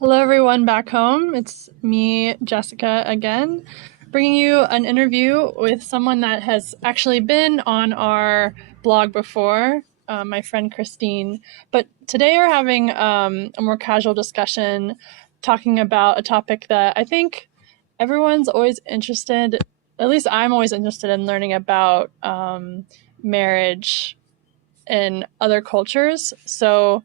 Hello, everyone back home. It's me, Jessica, again, bringing you an interview with someone that has actually been on our blog before, my friend Christine. But today we're having a more casual discussion talking about a topic that I think everyone's always interested, at least I'm always interested in learning about marriage in other cultures. So,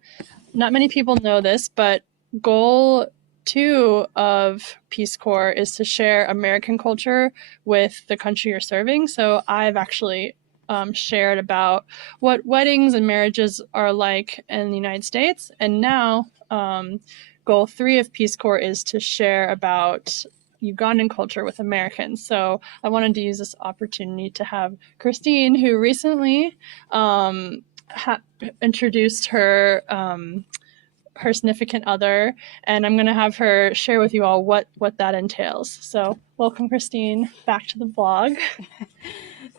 not many people know this, but goal 2 of Peace Corps is to share American culture with the country you're serving. So I've actually shared about what weddings and marriages are like in the United States. And now goal 3 of Peace Corps is to share about Ugandan culture with Americans. So I wanted to use this opportunity to have Christine, who recently introduced her significant other, and I'm going to have her share with you all what that entails. So welcome, Christine, back to the blog.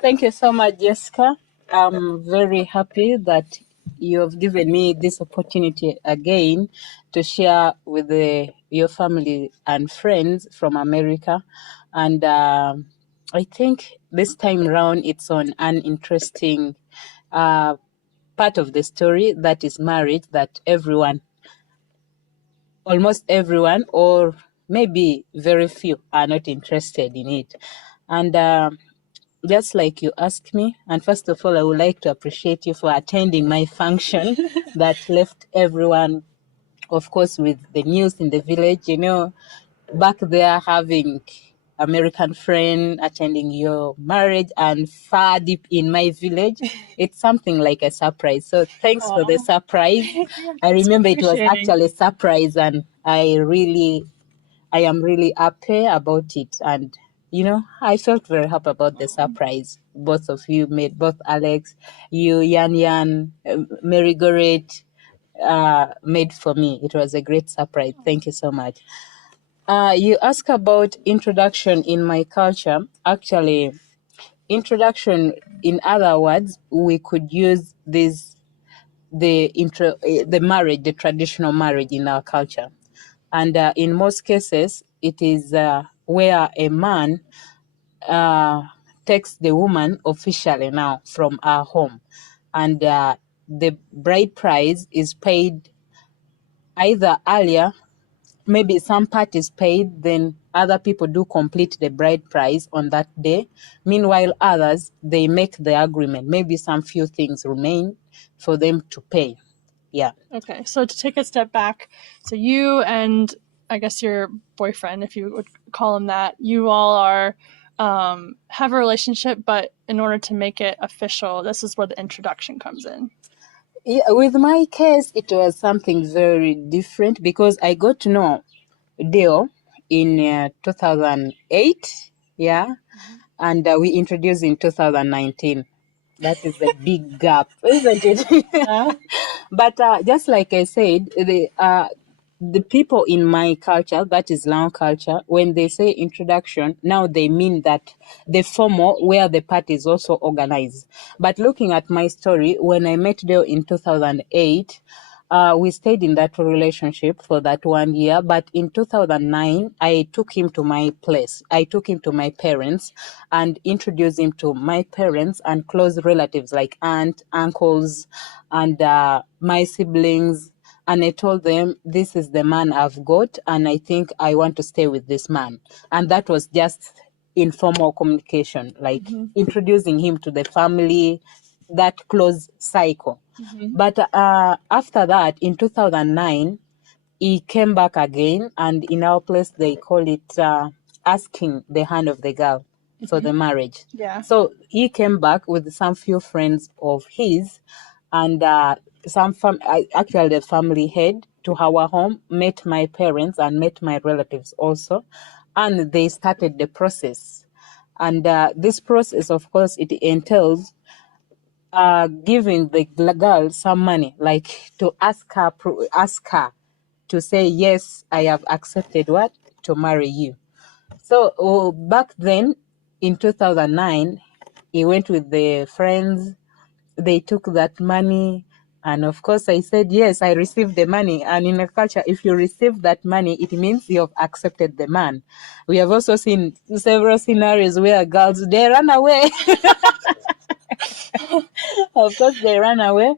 Thank you so much, Jessica. I'm very happy that you have given me this opportunity again to share with your family and friends from America. And I think this time around it's on an interesting part of the story, that is marriage, that almost everyone, or maybe very few, are not interested in it. And just like you asked me, and first of all, I would like to appreciate you for attending my function that left everyone, of course, with the news in the village, back there having American friend attending your marriage and far deep in my village. It's something like a surprise. So thanks for the surprise. I remember it was actually a surprise, and I am really happy about it. And I felt very happy about the surprise both of you made, both Alex, you, Yan, Mary Goret, made for me. It was a great surprise. Thank you so much. You ask about introduction in my culture. Actually, introduction, in other words, we could use the marriage, the traditional marriage in our culture. And in most cases, it is where a man takes the woman officially now from her home. And the bride price is paid either earlier, maybe some part is paid, then other people do complete the bride price on that day. Meanwhile, others, they make the agreement. Maybe some few things remain for them to pay. Yeah. Okay, so to take a step back, so you and I guess your boyfriend, if you would call him that, you all are have a relationship, but in order to make it official, this is where the introduction comes in. Yeah, with my case, it was something very different because I got to know Deo in 2008, yeah, and we introduced in 2019. That is a big gap, isn't it? But just like I said, the people in my culture, that is Lao culture, when they say introduction, now they mean that the formal where the party is also organized. But looking at my story, when I met Dale in 2008, we stayed in that relationship for that 1 year. But in 2009, I took him to my place. I took him to my parents and introduced him to my parents and close relatives like aunt, uncles, and my siblings. And I told them, this is the man I've got, and I think I want to stay with this man. And that was just informal communication, like introducing him to the family, that close cycle. But after that, in 2009, he came back again, and in our place, they call it asking the hand of the girl for the marriage. Yeah. So he came back with some few friends of his, and actually the family head to our home, met my parents and met my relatives also, and they started the process. And this process, of course, it entails giving the girl some money, like to ask her to say, yes, I have accepted to marry you. So back then in 2009, he went with the friends. They took that money And of course, I said, yes, I received the money. And in a culture, if you receive that money, it means you have accepted the man. We have also seen several scenarios where girls, they run away. Of course, they ran away.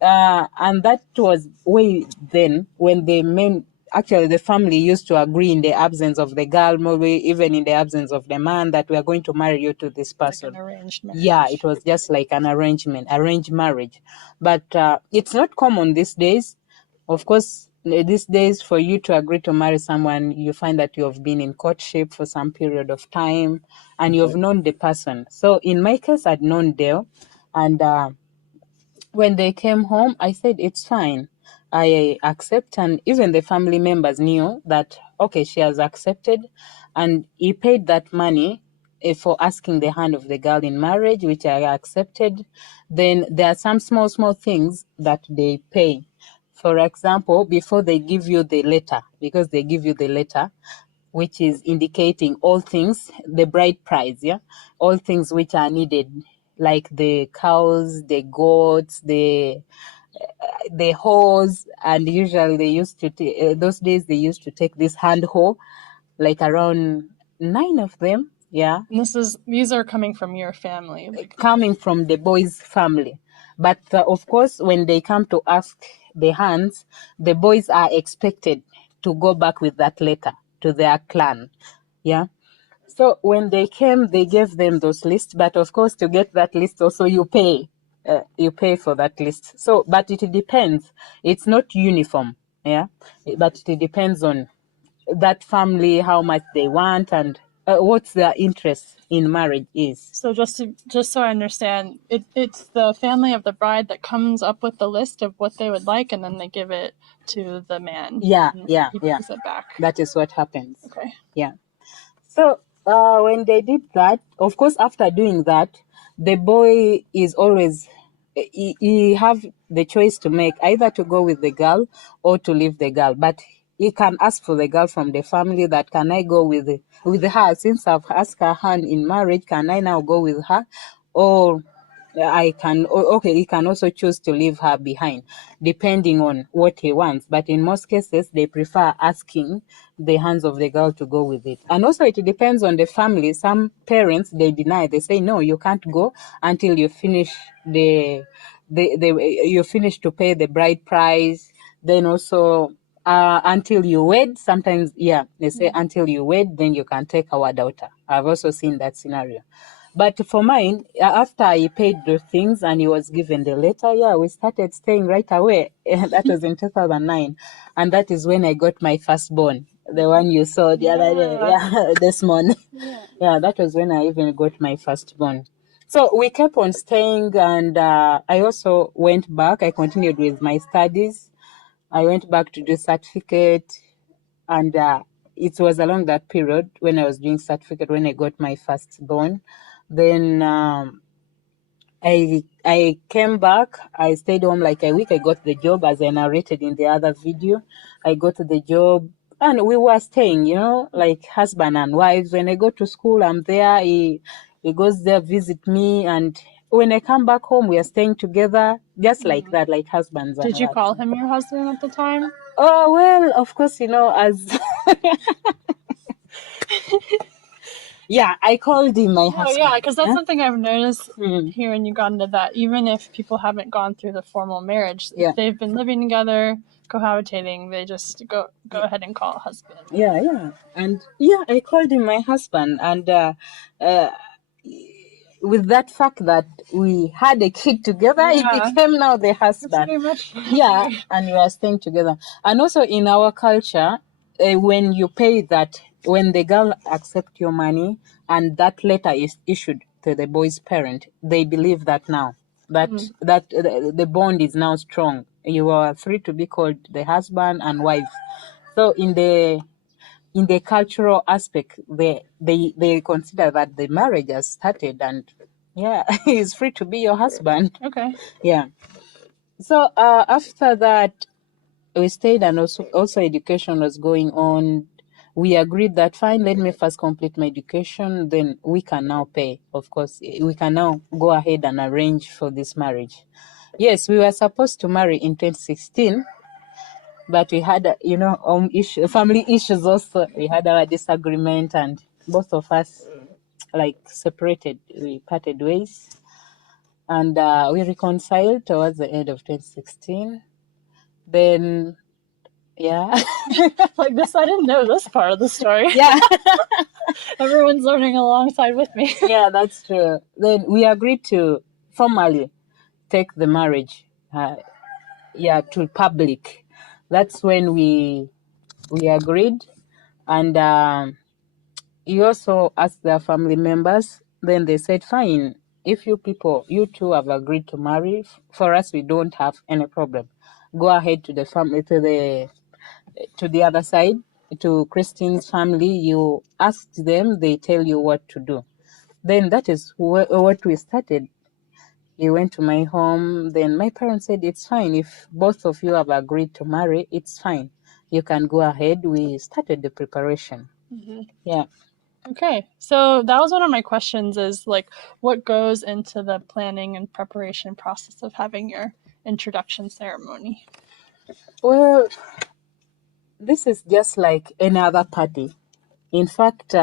And that was way then when the men, actually the family used to agree in the absence of the girl, maybe even in the absence of the man, that we are going to marry you to this person. Like an arranged marriage. Yeah, it was just like an arranged marriage. But it's not common these days. Of course, these days for you to agree to marry someone, you find that you have been in courtship for some period of time and you have known the person. So in my case, I'd known Dale, and when they came home, I said, it's fine. I accept. And even the family members knew that, okay, she has accepted. And he paid that money for asking the hand of the girl in marriage, which I accepted. Then there are some small, small things that they pay. For example, before they give you the letter, because they give you the letter, which is indicating all things, the bride price, yeah, all things which are needed, like the cows, the goats, the horse, and usually they used to those days they used to take this hand hoe, like around 9 of them, yeah. And these are coming from your family, like Coming from the boys' family. But of course, when they come to ask the hands, the boys are expected to go back with that letter to their clan. Yeah. So when they came, they gave them those lists. But of course, to get that list, also you pay. You pay for that list. So, but it depends. It's not uniform. Yeah. But it depends on that family, how much they want, and what their interest in marriage is. So just so I understand, it's the family of the bride that comes up with the list of what they would like, and then they give it to the man. Yeah, and yeah, he yeah. brings it back. That is what happens. Okay. Yeah. So when they did that, of course, after doing that, the boy is always he have the choice to make, either to go with the girl or to leave the girl. But he can ask for the girl from the family that, can I go with her, since I've asked her hand in marriage? Can I now go with her, or I can, okay, he can also choose to leave her behind, depending on what he wants. But in most cases, they prefer asking the hands of the girl to go with it. And also, it depends on the family. Some parents, they deny, they say, no, you can't go until you finish you finish to pay the bride price. Then also, until you wed, sometimes, yeah, they say until you wed, then you can take our daughter. I've also seen that scenario. But for mine, after he paid the things and he was given the letter, yeah, we started staying right away. That was in 2009. And that is when I got my firstborn, the one you saw the other day, yeah, this morning. Yeah, that was when I even got my firstborn. So we kept on staying, and I also went back. I continued with my studies. I went back to do certificate, and it was along that period when I was doing certificate when I got my firstborn. Then I came back. I stayed home like a week. I got the job, as I narrated in the other video. I got the job, and we were staying, like husband and wives. When I go to school, I'm there. He goes there, visit me, and when I come back home, we are staying together, just like that, like husbands and Did you wives. call him your husband at the time? Oh, well, of course, as yeah, I called him my husband. Oh yeah, because that's something I've noticed here in Uganda, that even if people haven't gone through the formal marriage, if they've been living together, cohabitating, they just go ahead and call husband. Yeah. And yeah, I called him my husband, and with that fact that we had a kid together, he became now the husband. That's very much. Yeah, and we are staying together. And also in our culture, when you pay that, when the girl accepts your money and that letter is issued to the boy's parent, they believe that now that the bond is now strong. You are free to be called the husband and wife. So in the cultural aspect, they consider that the marriage has started, and yeah, he's free to be your husband. Okay. Yeah. So after that, we stayed, and also education was going on. We agreed that fine, let me first complete my education, then we can now pay. Of course, we can now go ahead and arrange for this marriage. Yes, we were supposed to marry in 2016, but we had, family issues also. We had our disagreement, and both of us like separated. We parted ways, and we reconciled towards the end of 2016. Then, yeah, Like this, I didn't know this part of the story. yeah, Everyone's learning alongside with me. yeah, that's true. Then we agreed to formally take the marriage, to public. That's when we agreed, and he also asked their family members. Then they said, "Fine, if you two have agreed to marry, for us we don't have any problem. Go ahead to the family, to the other side, to Christine's family. You ask them, they tell you what to do." Then that is what we started. He went to my home. Then my parents said, "It's fine. If both of you have agreed to marry, it's fine. You can go ahead." We started the preparation. Mm-hmm. Yeah. Okay, so that was one of my questions, is like what goes into the planning and preparation process of having your introduction ceremony? Well, this is just like any other party. In fact,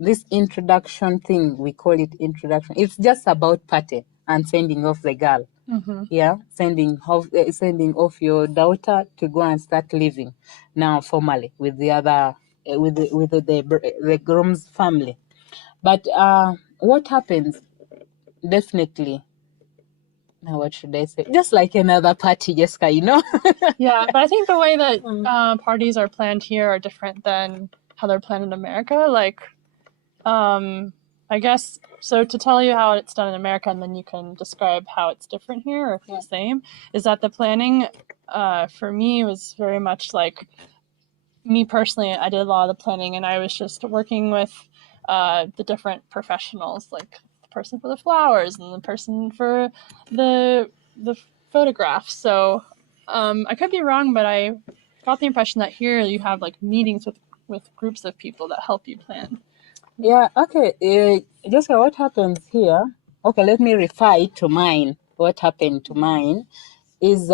this introduction thing, we call it introduction. It's just about party and sending off the girl. Mm-hmm. Yeah, sending off your daughter to go and start living now formally with the other the groom's family. But what happens? Definitely. Now, what should I say? Just like another party, Jessica, Yeah, but I think the way that parties are planned here are different than how they're planned in America. Like, I guess, so to tell you how it's done in America, and then you can describe how it's different here or if it's the same, is that the planning for me was very much like, me personally, I did a lot of the planning, and I was just working with the different professionals, like the person for the flowers and the person for the photographs. So I could be wrong, but I got the impression that here you have like meetings with groups of people that help you plan. Yeah, okay. Jessica, what happens here? Okay, let me refer it to mine. What happened to mine is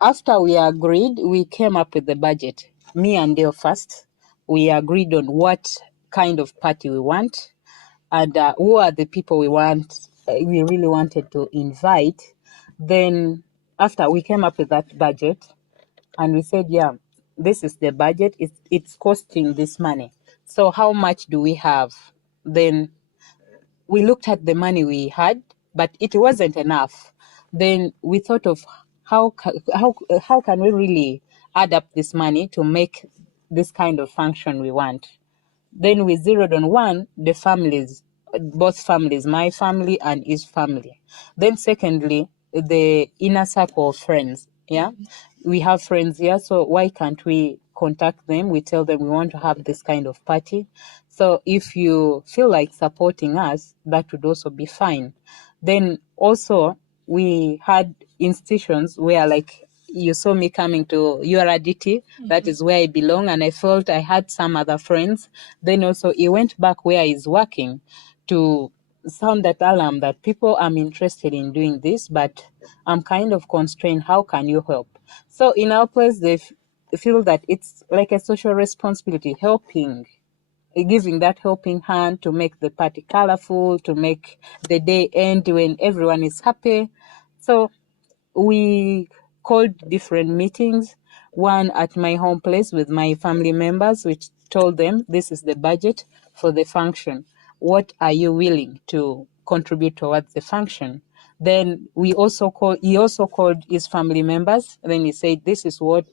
after we agreed, we came up with the budget. Me and Dale first, we agreed on what kind of party we want and who are the people we really wanted to invite. Then after we came up with that budget, and we said, yeah, this is the budget. It's costing this money. So how much do we have? Then we looked at the money we had, but it wasn't enough. Then we thought of how can we really add up this money to make this kind of function we want. Then we zeroed on one, the families, both families, my family and his family. Then secondly, the inner circle of friends. Yeah. We have friends here, so why can't we contact them? We tell them we want to have this kind of party. So if you feel like supporting us, that would also be fine. Then also we had institutions where, like, you saw me coming to URDT, that is where I belong, and I felt I had some other friends. Then also he went back where he's working to sound that alarm that people, I'm interested in doing this, but I'm kind of constrained. How can you help? So in our place, they feel that it's like a social responsibility, giving that helping hand to make the party colorful, to make the day end when everyone is happy. So we called different meetings, one at my home place with my family members, which told them this is the budget for the function. What are you willing to contribute towards the function? Then he also called his family members. Then he said, this is what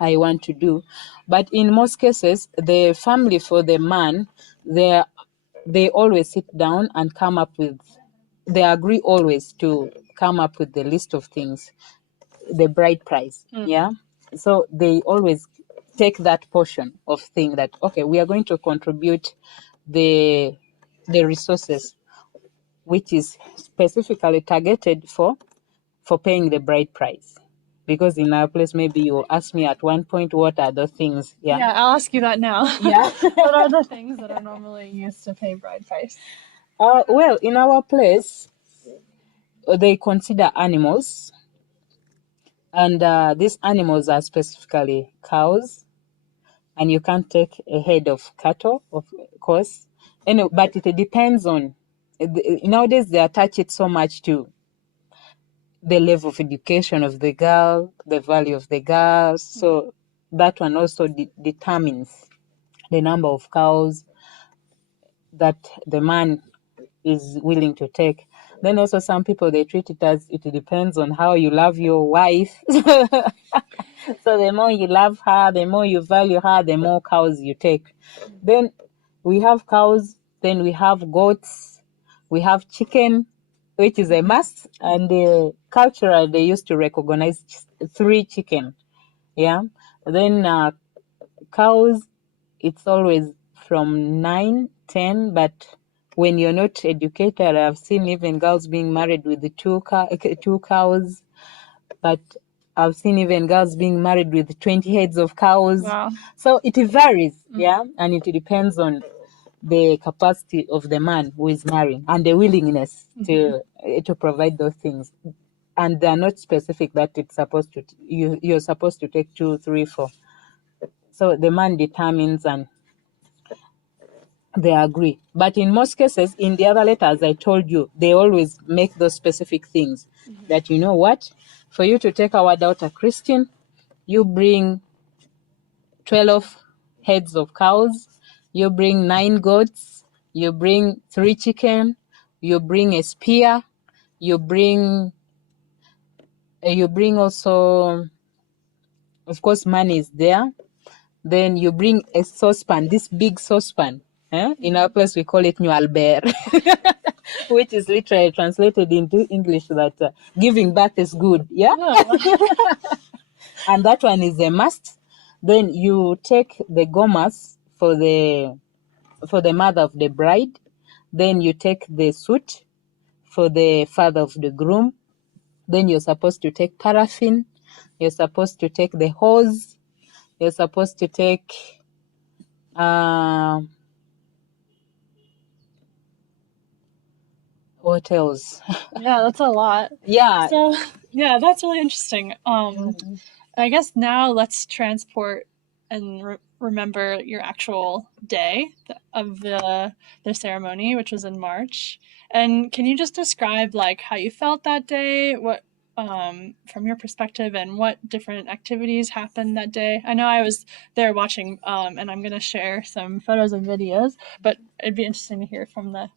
I want to do. But in most cases, the family for the man, they always sit down and they agree always to come up with the list of things, the bride price. Yeah. So they always take that portion of thing that, okay, we are going to contribute the resources, which is specifically targeted for paying the bride price. Because in our place, maybe you'll ask me at one point, what are the things? Yeah. Yeah, I'll ask you that now. Yeah. What are the things that are normally used to pay bride price? Well, in our place, they consider animals, and these animals are specifically cows, and you can't take a head of cattle, of course. But it depends on, nowadays they attach it so much to the level of education of the girl, the value of the girl. So that one also determines the number of cows that the man is willing to take. Then also some people, they treat it as it depends on how you love your wife. So the more you love her, the more you value her, the more cows you take. Then we have cows, then we have goats, we have chicken, which is a must. And culturally, they used to recognize 3 chicken. Yeah. Then cows, it's always from 9, 10. But when you're not educated, I've seen even girls being married with the 2 cows. But I've seen even girls being married with 20 heads of cows. Wow. So it varies, yeah, and it depends on the capacity of the man who is marrying and the willingness to provide those things. And they're not specific that it's supposed to you're supposed to take 2, 3, 4. So the man determines and they agree. But in most cases, in the other letters I told you, they always make those specific things that, you know what, for you to take our daughter Christine, you bring 12 heads of cows, you bring 9 goats, you bring 3 chicken, you bring a spear, you bring also, of course, money is there. Then you bring a saucepan, this big saucepan. In our place, we call it Nualber, which is literally translated into English that giving birth is good. Yeah. And that one is a must. Then you take the gomas for the mother of the bride. Then you take the suit for the father of the groom. Then you're supposed to take paraffin. You're supposed to take the hose. You're supposed to take what else? Yeah, that's a lot. Yeah. So, yeah, that's really interesting. I guess now let's transport and remember your actual day of the ceremony, which was in March. And can you just describe like how you felt that day, what from your perspective, and what different activities happened that day? I know I was there watching, and I'm gonna share some photos and videos, but it'd be interesting to hear from the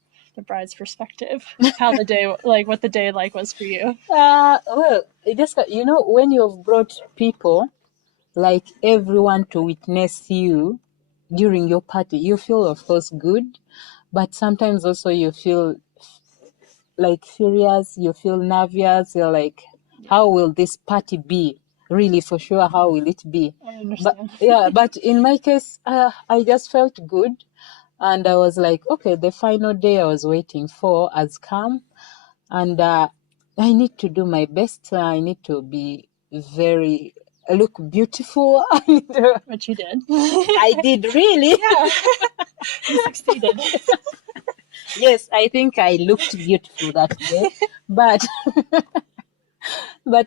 bride's perspective how the day, like what the day like was for you. Well, just when you've brought people, like everyone, to witness you during your party, you feel, of course, good, but sometimes also you feel like furious, you feel nervous, you're like, how will this party be? Really, for sure, how will it be? I understand. But in my case, I just felt good. And I was like, okay, the final day I was waiting for has come. And I need to do my best. I need to be look beautiful. Which you did. I did, really. Yeah. You succeeded. Yes, I think I looked beautiful that day. But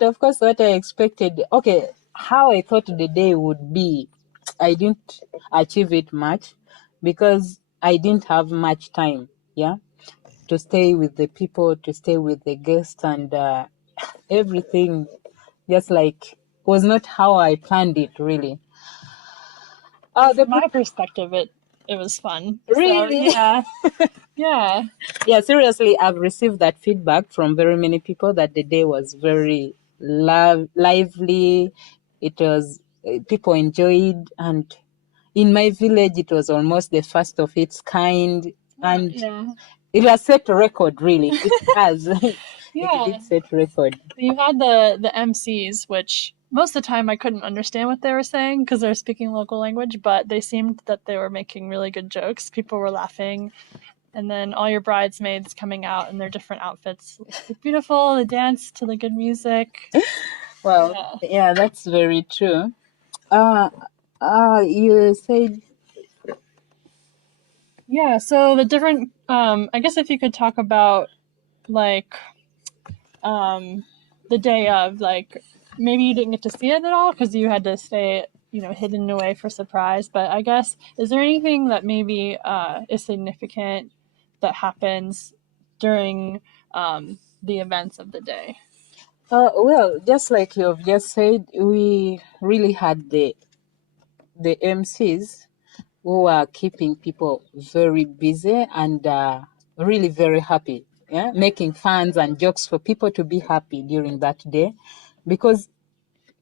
of course, what I expected, okay, how I thought the day would be, I didn't achieve it much because I didn't have much time, yeah, to stay with the people, to stay with the guests, and everything just like was not how I planned it, really. From my perspective, it was fun. Really? So, yeah. Yeah, seriously, I've received that feedback from very many people that the day was very lively. It was, people enjoyed, and in my village, it was almost the first of its kind, and it has set a record, really. It has. Yeah. It did set record. You had the MCs, which most of the time I couldn't understand what they were saying because they're speaking local language, but they seemed that they were making really good jokes. People were laughing. And then all your bridesmaids coming out in their different outfits. Looked beautiful. They danced to the good music. Well, yeah, that's very true. You said... Yeah, so the different, I guess if you could talk about, like, the day of, like maybe you didn't get to see it at all because you had to stay, hidden away for surprise. But I guess, is there anything that maybe is significant that happens during the events of the day? Well, just like you've just said, we really had the MCs who are keeping people very busy and really very happy. Yeah, making fans and jokes for people to be happy during that day, because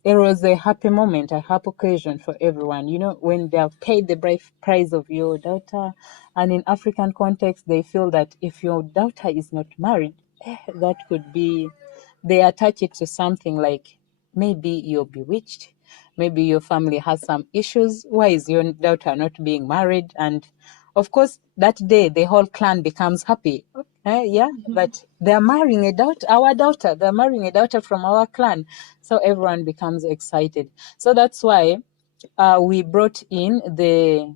it was a happy moment, a happy occasion for everyone. You know, when they have paid the bride price of your daughter, and in African context, they feel that if your daughter is not married, that could be, they attach it to something like maybe you're bewitched, maybe your family has some issues. Why is your daughter not being married? And of course, that day the whole clan becomes happy. Yeah, but they're marrying a daughter, our daughter. They're marrying a daughter from our clan, so everyone becomes excited. So that's why we brought in the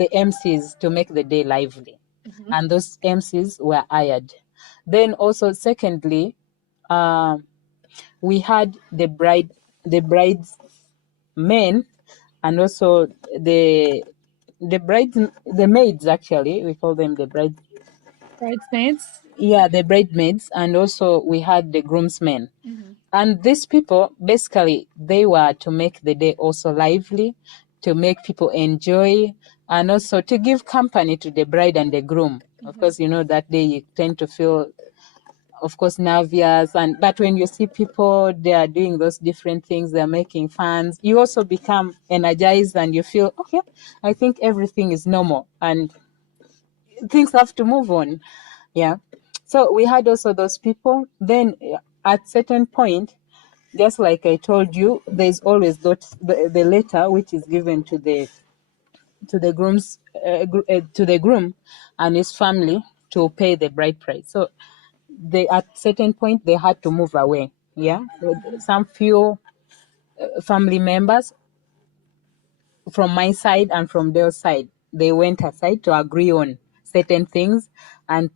MCs to make the day lively, and those MCs were hired. Then also, secondly, we had the bride's men, and also the maids. Actually, we call them the Bridesmaids? yeah, the bridesmaids, and also we had the groomsmen. And these people, basically, they were to make the day also lively, to make people enjoy, and also to give company to the bride and the groom. Of course, you know, that day you tend to feel, of course, nervous, but when you see people, they are doing those different things, they're making fans, you also become energized and you feel, okay, I think everything is normal and things have to move on. Yeah. So we had also those people. Then at certain point, just like I told you, there's always the letter which is given to the groom's to the groom and his family to pay the bride price. So they, at certain point, they had to move away. Yeah, some few family members from my side and from their side, they went aside to agree on certain things, and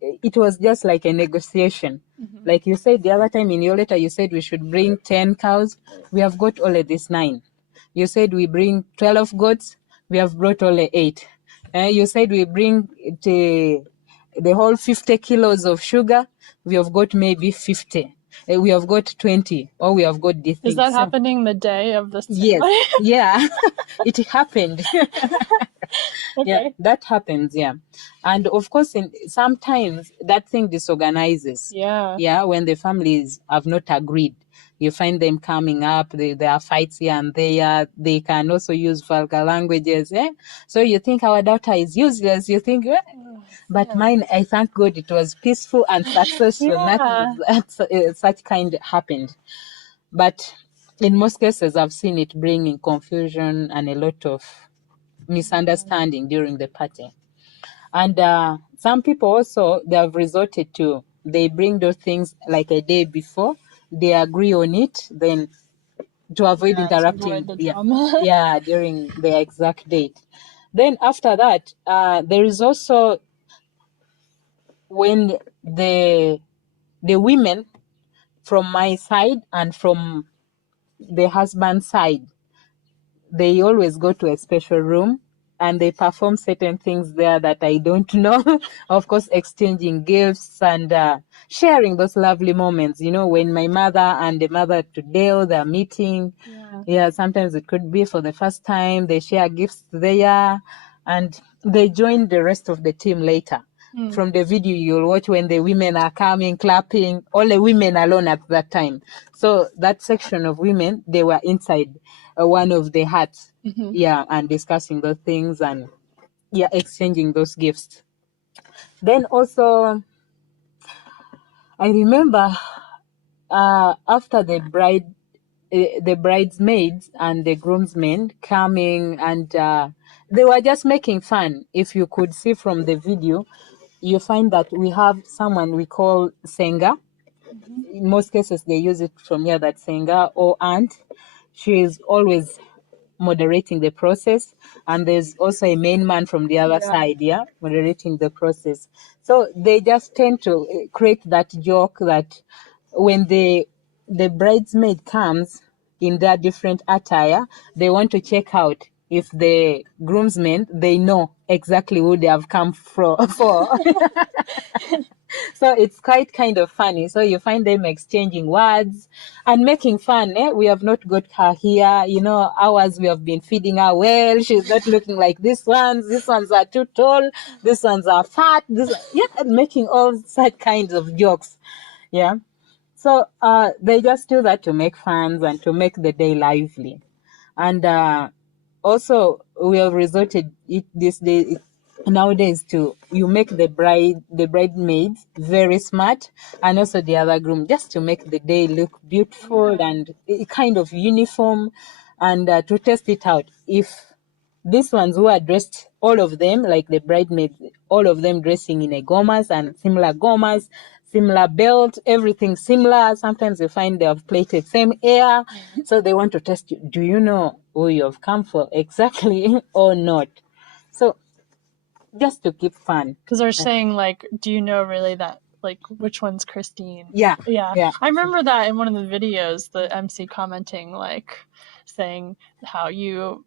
it was just like a negotiation. Like you said the other time in your letter, you said we should bring 10 cows. We have got only this 9. You said we bring 12 goats. We have brought only 8. You said we bring the whole 50 kilos of sugar. We have got maybe 50. We have got 20, or we have got this thing. Is that happening the day of the Yes. ceremony? Yeah. It happened. Okay. Yeah, that happens. Yeah, and of course, sometimes that thing disorganizes. Yeah. When the families have not agreed, you find them coming up. There are fights here and there. They can also use vulgar languages. So you think our daughter is useless. You think, but mine, I thank God, it was peaceful and successful. Yeah. Nothing such kind happened. But in most cases, I've seen it bringing confusion and a lot of misunderstanding during the party. And some people also, they have resorted to, they bring those things like a day before, they agree on it, then to avoid interrupting the drama. during the exact date. Then after that, there is also when the women from my side and from the husband side, they always go to a special room and they perform certain things there that I don't know. Of course, exchanging gifts and sharing those lovely moments. You know, when my mother and the mother to Dale, they're meeting. Yeah, sometimes it could be for the first time. They share gifts there and they join the rest of the team later. From the video you'll watch, when the women are coming, clapping, all the women alone at that time. So that section of women, they were inside one of the huts, and discussing those things and exchanging those gifts. Then also, I remember after the bridesmaids and the groomsmen coming, and they were just making fun. If you could see from the video, you find that we have someone we call Senga. In most cases, they use it from here, that Senga or aunt. She is always moderating the process, and there's also a main man from the other side, moderating the process. So they just tend to create that joke that when the bridesmaid comes in their different attire, they want to check out if the groomsmen, they know exactly who they have come for. So it's quite kind of funny. So you find them exchanging words and making fun. We have not got her here. Ours, we have been feeding her well. She's not looking like this ones. These ones are too tall. These ones are fat. Making all such kinds of jokes. Yeah. So they just do that to make fun and to make the day lively. And also, we have resorted this day nowadays to you make the bridesmaids very smart, and also the other groom, just to make the day look beautiful and kind of uniform, and to test it out. If these ones who are dressed, all of them, like the bridesmaids, all of them dressing in a gomas and similar belt, everything similar. Sometimes you find they have plaited same hair. So they want to test you. Do you know who you have come for exactly or not? So just to keep fun. Because they're saying, like, do you know really that, like, which one's Christine? Yeah. I remember that in one of the videos, the MC commenting, like, saying how you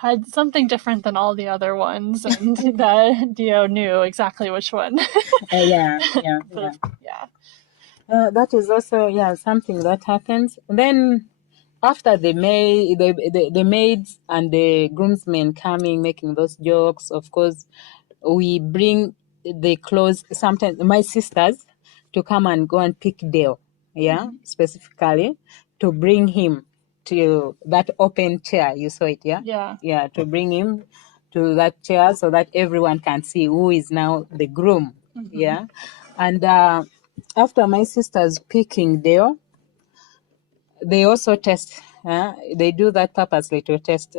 had something different than all the other ones, and that Dio knew exactly which one. Yeah. That is also something that happens. Then after the maids and the groomsmen coming, making those jokes, of course, we bring the clothes, sometimes my sisters, to come and go and pick Dale, specifically, to bring him to that open chair. You saw it, yeah, to bring him to that chair so that everyone can see who is now the groom. And after my sisters picking Dale, they also test. They do that purposely to test.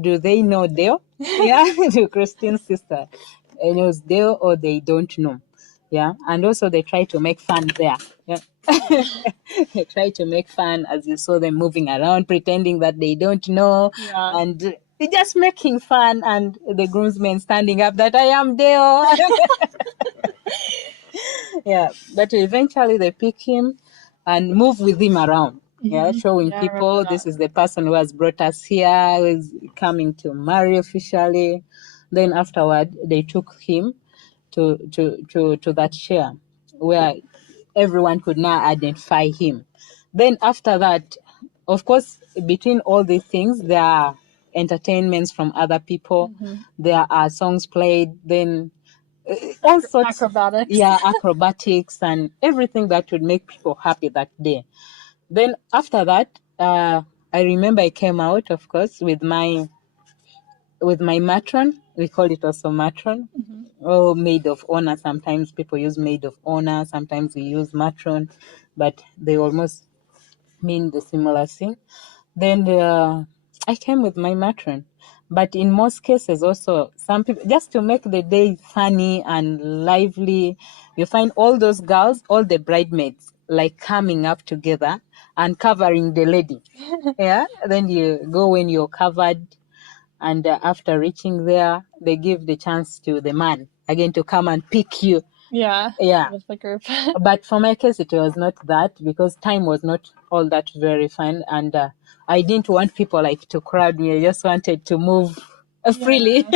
Do they know Dale? To Christine's sister knows Dale, or they don't know. And also they try to make fun there. They try to make fun as you saw them moving around, pretending that they don't know, and they're just making fun. And the groomsmen standing up that I am Dale. But eventually they pick him and move with him around. Showing people this is the person who has brought us here, who is coming to marry officially. Then afterward, they took him to that chair where everyone could now identify him. Then after that, of course, between all these things, there are entertainments from other people. There are songs played. Then all sorts acrobatics and everything that would make people happy that day. Then after that, I remember I came out, of course, with my matron. We call it also matron, or maid of honor. Sometimes people use maid of honor, sometimes we use matron, but they almost mean the similar thing. Then I came with my matron. But in most cases also, some people, just to make the day funny and lively, you find all those girls, all the bridesmaids, like coming up together and covering the lady. Then you go when you're covered, and after reaching there, they give the chance to the man again to come and pick you. With the group. But for my case, it was not that, because time was not all that very fun, and I didn't want people like to crowd me. I just wanted to move freely.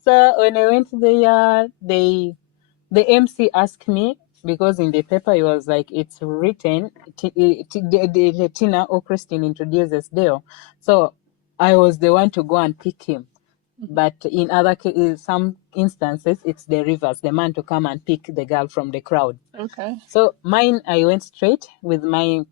So when I went there, the MC asked me, because in the paper it was like it's written Tina or Christine introduces Dale. So I was the one to go and pick him. But in other cases, some instances, it's the reverse, the man to come and pick the girl from the crowd. So mine, I went straight with the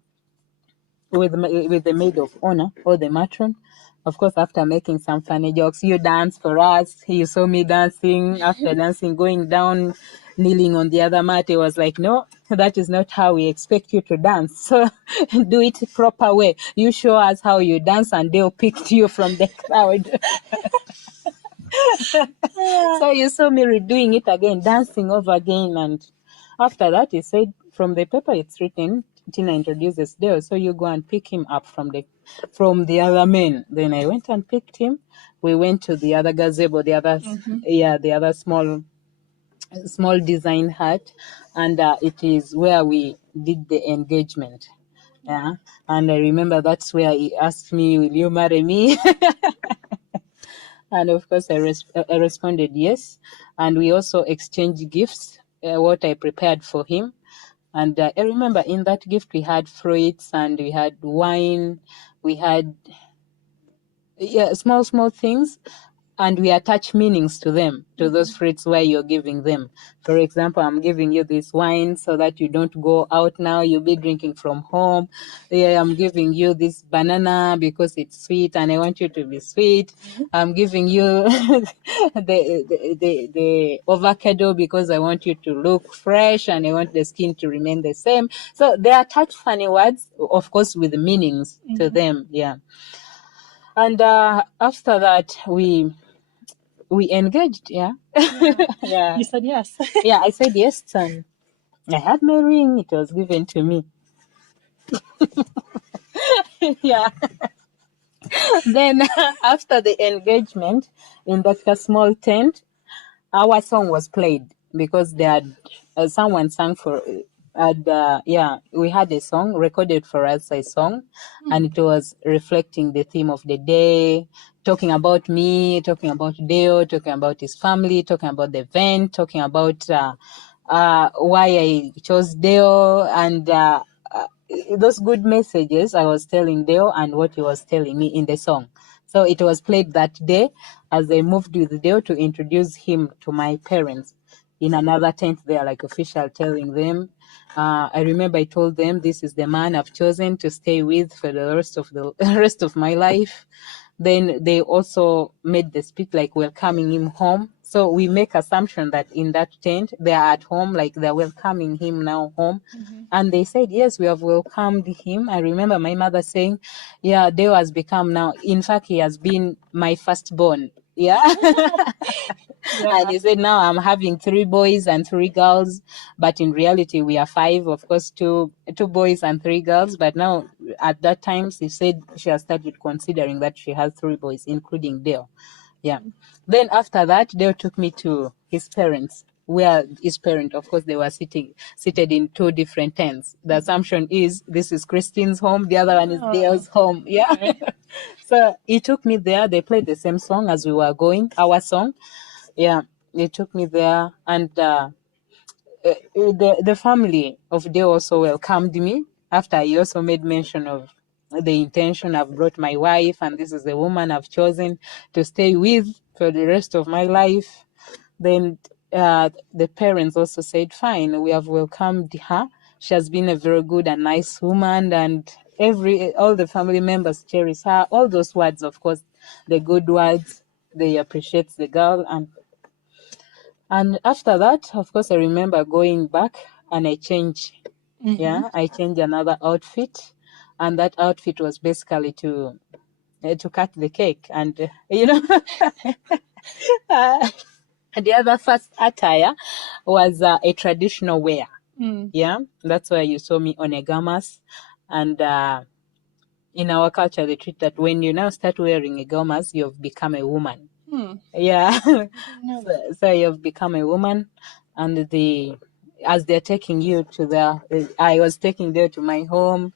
maid of honor or the matron. Of course, after making some funny jokes, you dance for us. You saw me dancing. After dancing, going down, kneeling on the other mat, it was like, no, that is not how we expect you to dance. So do it proper way. You show us how you dance, and they'll pick you from the crowd. So you saw me redoing it again, dancing over again. And after that, he said, from the paper it's written, Tina introduces Deo, so you go and pick him up from the other men. Then I went and picked him. We went to the other gazebo, the other small design hut, and it is where we did the engagement. Yeah, and I remember that's where he asked me, "Will you marry me?" And of course, I responded yes. And we also exchanged gifts, what I prepared for him. And I remember in that gift we had fruits and we had wine, we had small things, and we attach meanings to them, to those fruits where you're giving them. For example, I'm giving you this wine so that you don't go out now, you'll be drinking from home. Yeah, I'm giving you this banana because it's sweet and I want you to be sweet. I'm giving you the avocado because I want you to look fresh and I want the skin to remain the same. So they attach funny words, of course, with meanings to them. Yeah. And after that, we engaged. Yeah. Yeah. You said yes. Yeah, I said yes, and I had my ring. It was given to me. Yeah. Then after the engagement in that small tent, our song was played because they had someone sang for and we had a song recorded for us, a song, and it was reflecting the theme of the day, talking about me, talking about Deo, talking about his family, talking about the event, talking about why I chose Deo, and those good messages I was telling Deo and what he was telling me in the song. So it was played that day as I moved with Deo to introduce him to my parents in another tent there, like official, telling them. I remember I told them, this is the man I've chosen to stay with for the rest of my life. Then they also made the speech like welcoming him home. So we make assumption that in that tent they are at home, like they're welcoming him now home. And they said, yes, we have welcomed him. I remember my mother saying, yeah, Deo has become now, in fact, he has been my firstborn. Yeah. And he said, now I'm having 3 boys and 3 girls. But in reality, we are 5, of course, two boys and 3 girls. But now at that time, she said she has started considering that she has 3 boys, including Deo. Yeah. Then after that, Deo took me to his parents, where his parents, of course, they were seated in 2 different tents. The assumption is this is Christine's home, the other one is Deo's home. Yeah. Okay. So he took me there. They played the same song as we were going, our song. Yeah. They took me there, and the family of Deo also welcomed me after he also made mention of the intention. I've brought my wife, and this is the woman I've chosen to stay with for the rest of my life. Then the parents also said, fine, we have welcomed her. She has been a very good and nice woman, and all the family members cherish her. All those words, of course, the good words, they appreciate the girl. And after that, of course, I remember going back and I changed. Yeah, I changed another outfit, and that outfit was basically to cut the cake. And the other first attire was a traditional wear. Yeah, that's why you saw me on a gamas. And in our culture, they treat that when you now start wearing a gamas, you've become a woman. Yeah. So you've become a woman, and as they're taking you to I was taking Deo to my home.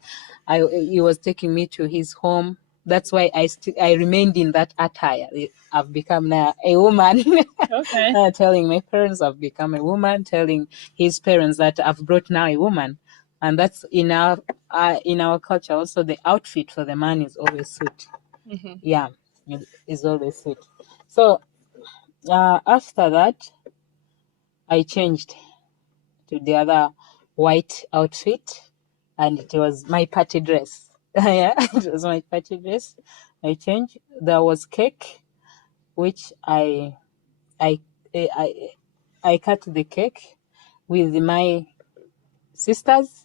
He was taking me to his home. That's why I remained in that attire. I've become now a woman. Okay. Telling my parents I've become a woman, telling his parents that I've brought now a woman. And that's in our culture also, the outfit for the man is always suit. Yeah, is always suit. So after that, I changed to the other white outfit, and it was my party dress. Yeah, it was my party dress. I changed. There was cake, which I I I cut the cake with my sisters.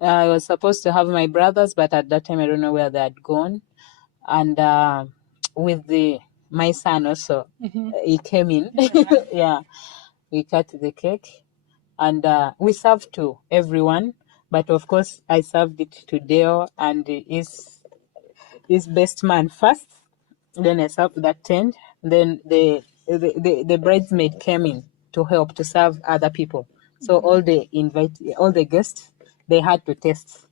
I was supposed to have my brothers, but at that time I don't know where they had gone. And with my son also, he came in. Yeah, we cut the cake, and we served to everyone. But of course, I served it to Dale and his best man first. Then I served that tent. Then the bridesmaid came in to help to serve other people. So all the guests, they had to taste,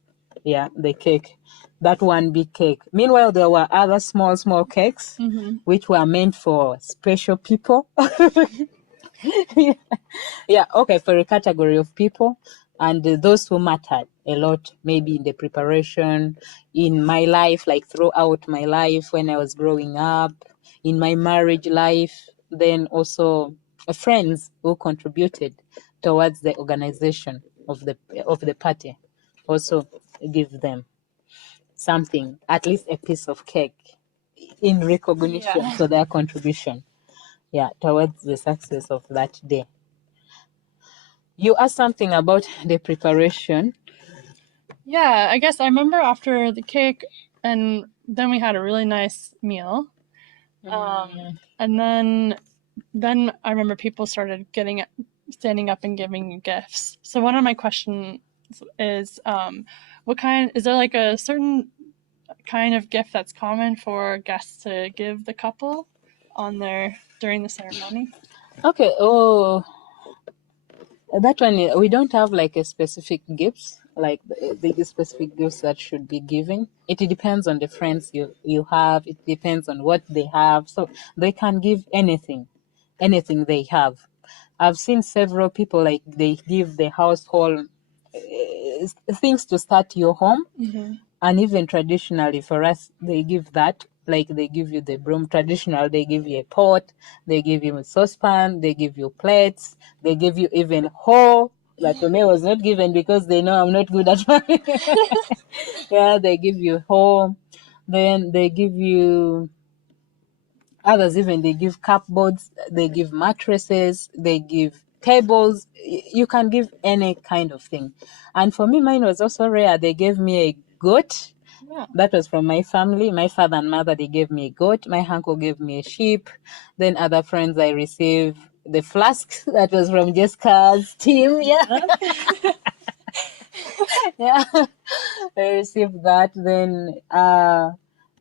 yeah, the cake, that one big cake. Meanwhile, there were other small cakes, which were meant for special people. Yeah, okay, for a category of people, and those who mattered a lot, maybe in the preparation, in my life, like throughout my life when I was growing up, in my marriage life, then also friends who contributed towards the organization of the party, also give them something, at least a piece of cake, in recognition for their contribution, yeah, towards the success of that day. You asked something about the preparation. Yeah, I guess I remember after the cake, and then we had a really nice meal. And then I remember people started standing up and giving you gifts. So one of my questions is, is there like a certain kind of gift that's common for guests to give the couple during the ceremony? Okay, oh, that one, we don't have like a specific gifts, like the specific gifts that should be given. It depends on the friends you have. It depends on what they have. So they can give anything they have. I've seen several people, like, they give the household things to start your home. And even traditionally for us, they give that, like they give you the broom. Traditional, they give you a pot, they give you a saucepan, they give you plates, they give you even hoe that to me was not given because they know I'm not good at farming. Yeah, they give you hoe. Then they give you others, even they give cupboards, they give mattresses, they give tables. You can give any kind of thing. And for me, mine was also rare. They gave me a goat. Yeah. That was from my family. My father and mother, they gave me a goat. My uncle gave me a sheep. Then other friends, I received the flask that was from Jessica's team. Yeah. Yeah. I received that. Then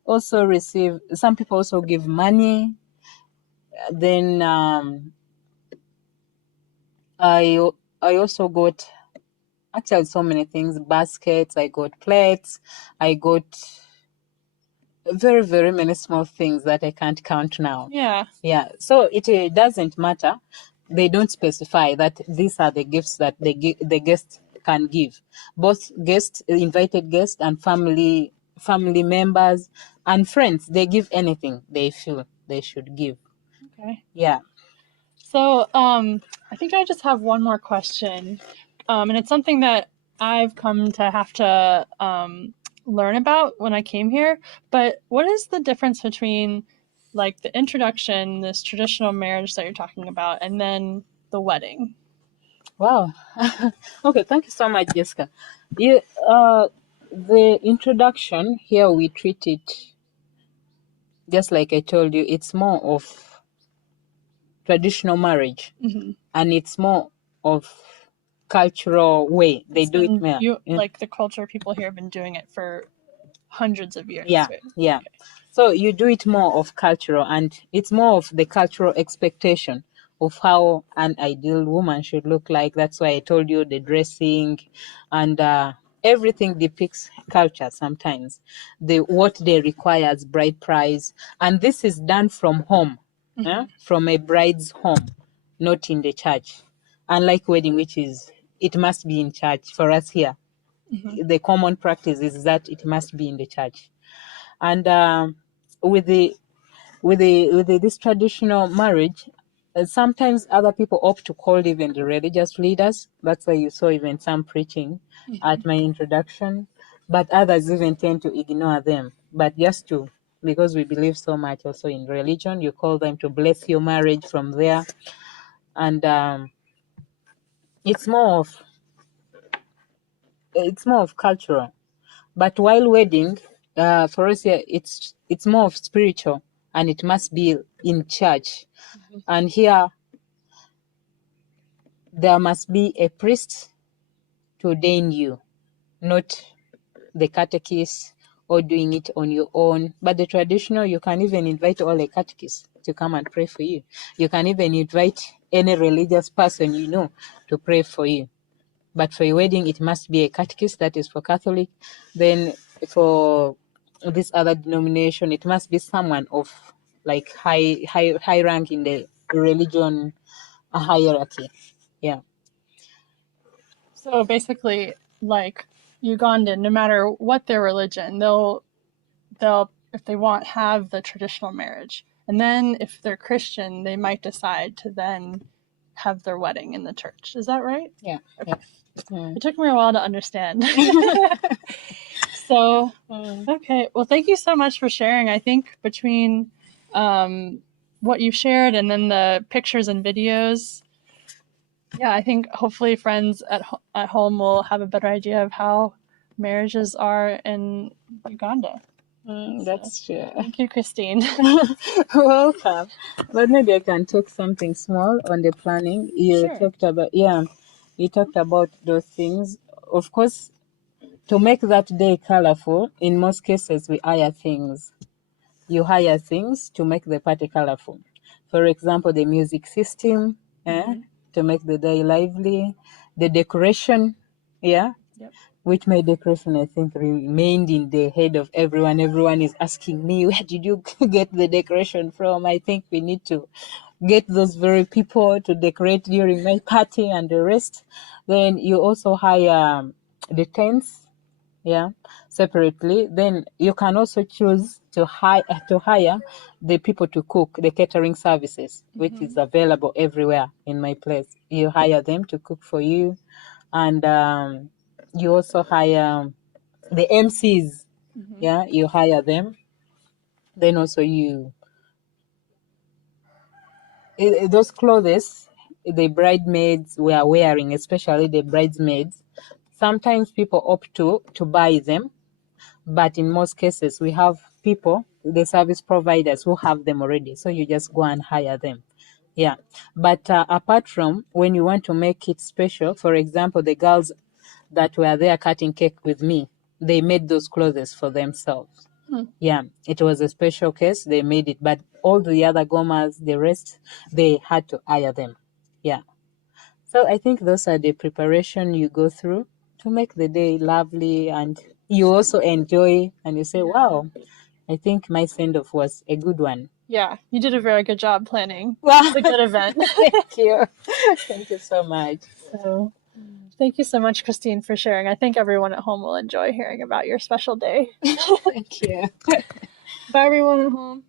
also receive, some people also give money. Then I also got, actually, so many things: baskets, I got plates, I got very, very many small things that I can't count now. Yeah. So it doesn't matter. They don't specify that these are the gifts that the guest can give. Both guests, invited guests, and family members and friends, they give anything they feel they should give. Okay. Yeah. So I think I just have one more question, and it's something that I've come to have to learn about when I came here. But what is the difference between like the introduction, this traditional marriage that you're talking about, and then the wedding? Wow. Okay, thank you so much, Jessica. The introduction here, we treat it just like I told you. It's more of traditional marriage, and it's more of cultural way they do it. Like the culture, people here have been doing it for hundreds of years. Yeah, right? yeah. Okay. So you do it more of cultural, and it's more of the cultural expectation of how an ideal woman should look like. That's why I told you the dressing, and everything depicts culture. Sometimes what they require as bride price, and this is done from home, from a bride's home, not in the church. Unlike wedding, which is, it must be in church for us here. The common practice is that it must be in the church. And with this traditional marriage, sometimes other people opt to call even the religious leaders. That's why you saw even some preaching at my introduction, but others even tend to ignore them. But just to, because we believe so much also in religion, you call them to bless your marriage from there. And it's more of cultural. But while wedding, for us here, it's more of spiritual, and it must be in church. And here, there must be a priest to ordain you. not the catechist or doing it on your own. But the traditional, you can even invite all the catechists to come and pray for you. You can even invite any religious person you know to pray for you. But for a wedding, it must be a catechist, that is for Catholic. Then for this other denomination, it must be someone of like high rank in the religion hierarchy. Yeah. So basically, like Ugandan, no matter what their religion, they'll if they want have the traditional marriage, and then if they're Christian, they might decide to then have their wedding in the church. Is that right? Yeah. Okay. Yeah. It took me a while to understand. So, okay. Well, thank you so much for sharing. I think between what you've shared and then the pictures and videos, yeah, I think hopefully friends at home will have a better idea of how marriages are in Uganda. That's true. Thank you, Christine. Welcome. But maybe I can talk something small on the planning. You Sure. talked about, you talked about those things. Of course, to make that day colorful, in most cases, we hire things. You hire things to make the party colorful. For example, the music system, to make the day lively, the decoration, Yep. which my decoration, I think, remained in the head of everyone. Everyone is asking me, where did you get the decoration from? I think we need to get those very people to decorate during my party and the rest. Then you also hire the tents, separately. Then you can also choose to hire the people to cook, the catering services, which is available everywhere in my place. You hire them to cook for you, and you also hire the MCs. You hire them. Then also those clothes the bridesmaids were wearing, especially the bridesmaids. Sometimes people opt to buy them, but in most cases we have people, the service providers, who have them already. So you just go and hire them. Yeah. But apart from when you want to make it special, for example, the girls that were there cutting cake with me, they made those clothes for themselves. Yeah, it was a special case. They made it, but all the other gomas, the rest, they had to hire them. Yeah. So I think those are the preparation you go through to make the day lovely, and you also enjoy, and you say, wow, I think my send off was a good one. Yeah, you did a very good job planning. Wow. It's a good event. Thank you. Thank you so much. So, thank you so much, Christine, for sharing. I think everyone at home will enjoy hearing about your special day. Thank you. Bye, everyone at home.